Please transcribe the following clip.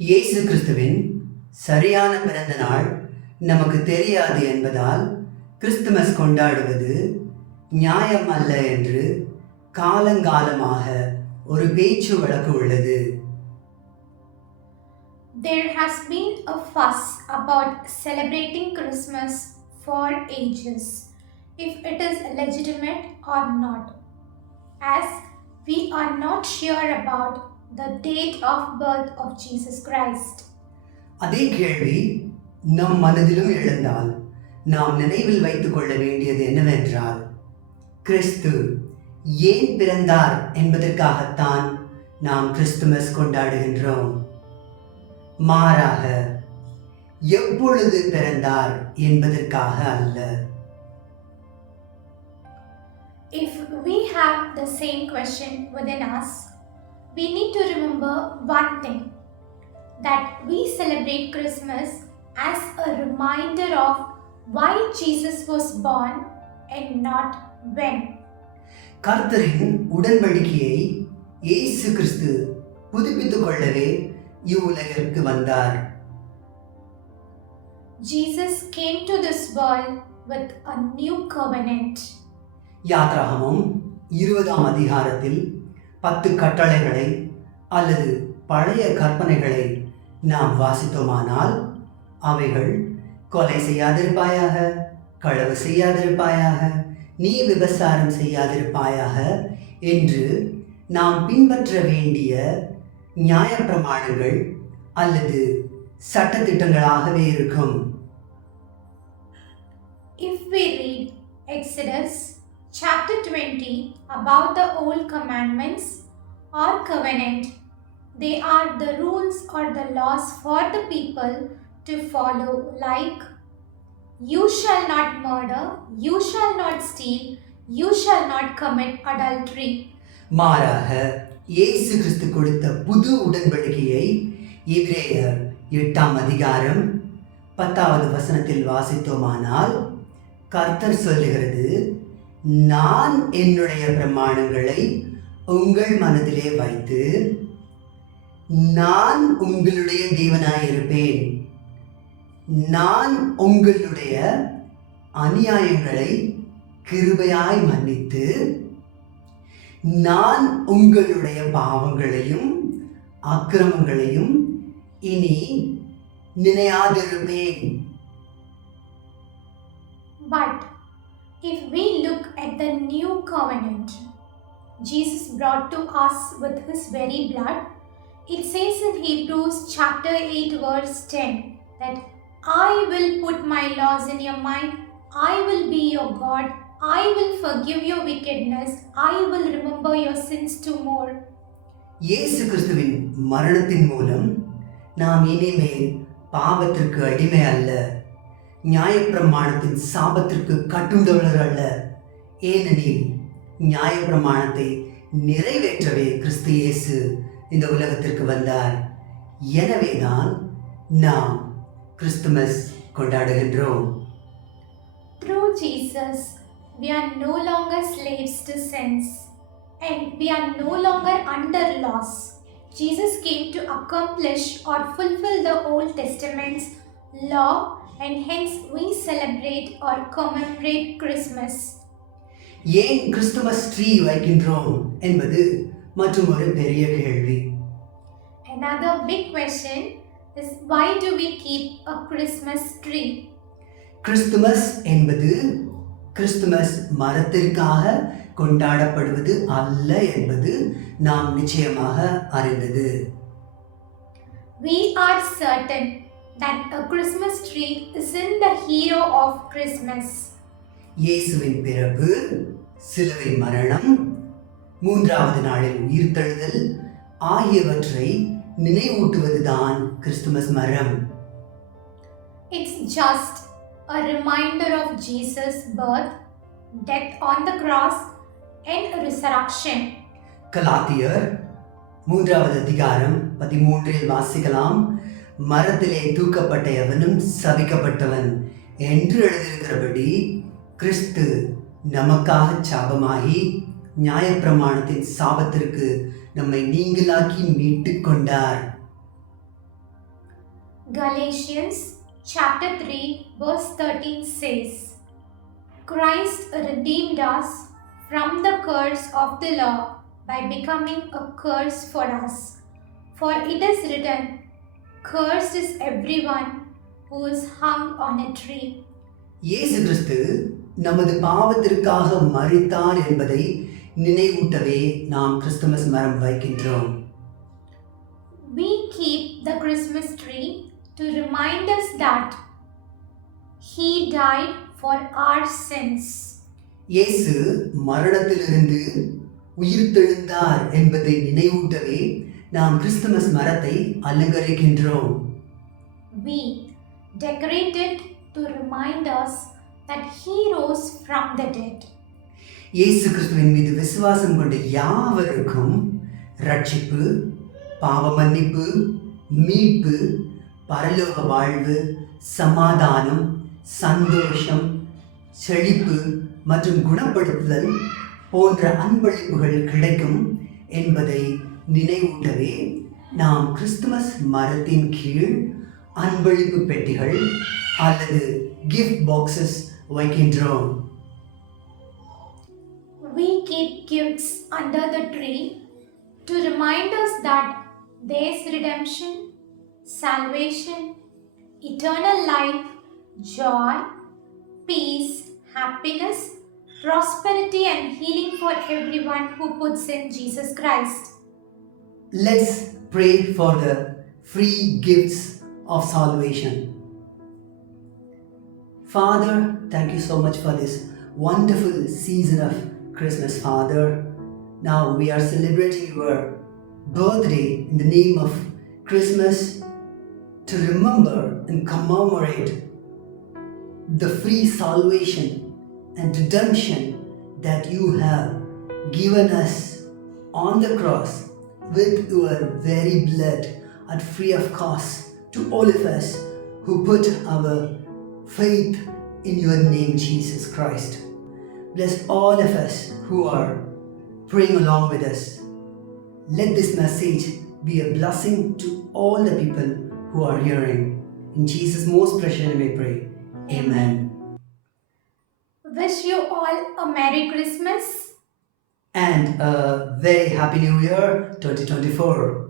இயேசு கிறிஸ்துவின் சரியான பிறந்த நாள் நமக்கு தெரியாது என்பதால் கிறிஸ்துமஸ் கொண்டாடுவது நியாயம் அல்ல என்று காலங்காலமாக ஒரு பேச்சு வழக்கு உள்ளது There has been a fuss about celebrating Christmas for ages, if it is legitimate or not, as we are not sure about the date of birth of Jesus Christ. அதே கேள்வி நம் மனதிலும் எழுந்தால் நாம் நினைவில் வைத்துக் கொள்ள வேண்டியது என்னவென்றால் கிறிஸ்து ஏன் பிறந்தார் என்பதற்காகத்தான் நாம் கிறிஸ்துமஸ் கொண்டாடுகின்றோம் மாறாக எப்பொழுது பிறந்தார் என்பதற்காக அல்ல If we have the same question within us, we need to remember one thing that we celebrate Christmas as a reminder of why Jesus was born and not when. கர்த்தரின் உடன்படிக்கையை இயேசு கிறிஸ்து புதுப்பித்துக் கொள்ளவே இவ்வுலகிற்கு வந்தார் Jesus came to this world with a new covenant. யாத்ராகமும் இருபதாம் அதிகாரத்தில் பத்து கட்டளைகளை அல்லது பழைய கற்பனைகளை நாம் வாசித்தோமானால் அவைகள் கொலை செய்யாதிருப்பாயாக களவு செய்யாதிருப்பாயாக நீ விபசாரம் செய்யாதிருப்பாயாக என்று நாம் பின்பற்ற வேண்டிய நியாயப்பிரமாணங்கள் அல்லது சட்டத்திட்டங்களாகவே இருக்கும். If we read Exodus chapter 20 about the old commandments or covenant, they are the rules or the laws for the people to follow, like you shall not murder, you shall not steal, you shall not commit adultery. மாறாக இயேசு கிறிஸ்து கொடுத்த புது உடன்படிக்கையை எபிரேயர் எட்டாம் அதிகாரம் பத்தாவது வசனத்தில் வாசித்தோமானால் கர்த்தர் சொல்லுகிறது நான் என்னுடைய பிரமாணங்களை உங்கள் மனதிலே வைத்து நான் உங்களுடைய தேவனாயிருப்பேன். நான் உங்களுடைய அநியாயங்களை கிருபையாய் மன்னித்து நான் உங்களுடைய பாவங்களையும் அக்கிரமங்களையும் இனி நினையாதிருப்பேன். But if we look at the new covenant, Jesus brought to us with his very blood, it says in Hebrews chapter 8, verse 10 that I will put my laws in your mind, I will be your God, I will forgive your wickedness, I will remember your sins to more. இயேசு கிறிஸ்துவின் மரணத்தின் மூலம் நாம் இனிமேல் பாவத்திற்கு அடிமை அல்ல நியாயப்பிரமாணத்தின் சாபத்திற்கு கட்டுண்டவர்கள் அல்ல ஏனெனில் நியாயப்பிரமாணத்தை நிறைவேற்றவே கிறிஸ்து இயேசு இந்த உலகத்திற்கு வந்தார் எனவேதான் நாம் கிறிஸ்துமஸ் கொண்டாடுகின்றோம் Through Jesus, we are no longer slaves to sins and we are no longer under laws. Jesus came to accomplish or fulfill the Old Testament's law and hence we celebrate or commemorate Christmas. ஏன் Christmas tree வைக்கின்றோம் என்பது மற்றும் ஒரு பெரிய கேள்வி Another big question is why do we keep a Christmas tree? Christmas என்பது Christmas மரத்திற்காக கொண்டாடப்படுவது அல்ல என்பது நாம் நிச்சயமாக அறிந்தது We are certain that a Christmas tree isn't the hero of Christmas. இயேசுவின் பிறப்பு சிலுவை மரணம் மூன்றாவது நாளில் உயிர்த்தெழுதல் ஆகியவற்றை நினைவூட்டுவதுதான் கிறிஸ்துமஸ் மரம் It's just a reminder of Jesus' birth, death on the cross, and resurrection. கலாத்தியர் மூன்றாவது அதிகாரம் பதிமூன்றில் வாசிக்கலாம் மரத்திலே தூக்கப்பட்ட எவனும் சபிக்கப்பட்டவன் என்று எழுதியிருக்கிறபடி கிறிஸ்து நமக்காக சாபமாகி நியாயப்பிரமாணத்தின் சாபத்திற்கு நம்மை நீங்களாக்கி மீட்டு கொண்டார் Galatians chapter 3 verse 13 says, Christ redeemed us from the curse of the law by becoming a curse for us. For it is written, Cursed is everyone who is hung on a tree. இயேசு கிறிஸ்து நமது பாவத்திற்காக மரித்தார் என்பதை நினைவூட்டவே நாம் Christmas மரம் வைக்கின்றோம் We keep the Christmas tree to remind us that He died for our sins. இயேசு மரணத்திலிருந்து உயிர்த்தெழுந்தார் என்பதை நினைவூட்டவே நாம் கிறிஸ்துமஸ் மரத்தை அலங்கரிக்கின்றோம் We decorate it to remind us that He rose from the dead. இயேசு கிறிஸ்துவின் மீது விசுவாசம் கொண்ட யாவருக்கும் ரட்சிப்பு பாவ மன்னிப்பு மீட்பு பரலோக வாழ்வு சமாதானம் சந்தோஷம் செழிப்பு மற்றும் குணப்படுத்துதல் போன்ற அன்பளிப்புகள் கிடைக்கும் என்பதை நினைவூட்டவே நாம் கிறிஸ்துமஸ் மரத்தின் கீழ் அன்பளிப்பு பெட்டிகள் அல்லது கிஃப்ட் பாக்ஸஸ் வைக்கின்றோம் We keep gifts under the tree to remind us that there's redemption, salvation, eternal life, joy, peace, happiness, prosperity, and healing for everyone who puts in Jesus Christ. Let's pray for the free gifts of salvation. Father, thank you so much for this wonderful season of Christmas, Father. Now we are celebrating your birthday in the name of Christmas to remember and commemorate the free salvation and redemption that you have given us on the cross with your very blood at free of cost to all of us who put our faith in your name, Jesus Christ. Bless all of us who are praying along with us. Let this message be a blessing to all the people who are hearing. In Jesus' most precious name we pray. Amen. Wish you all a Merry Christmas. And a very happy new year 2024.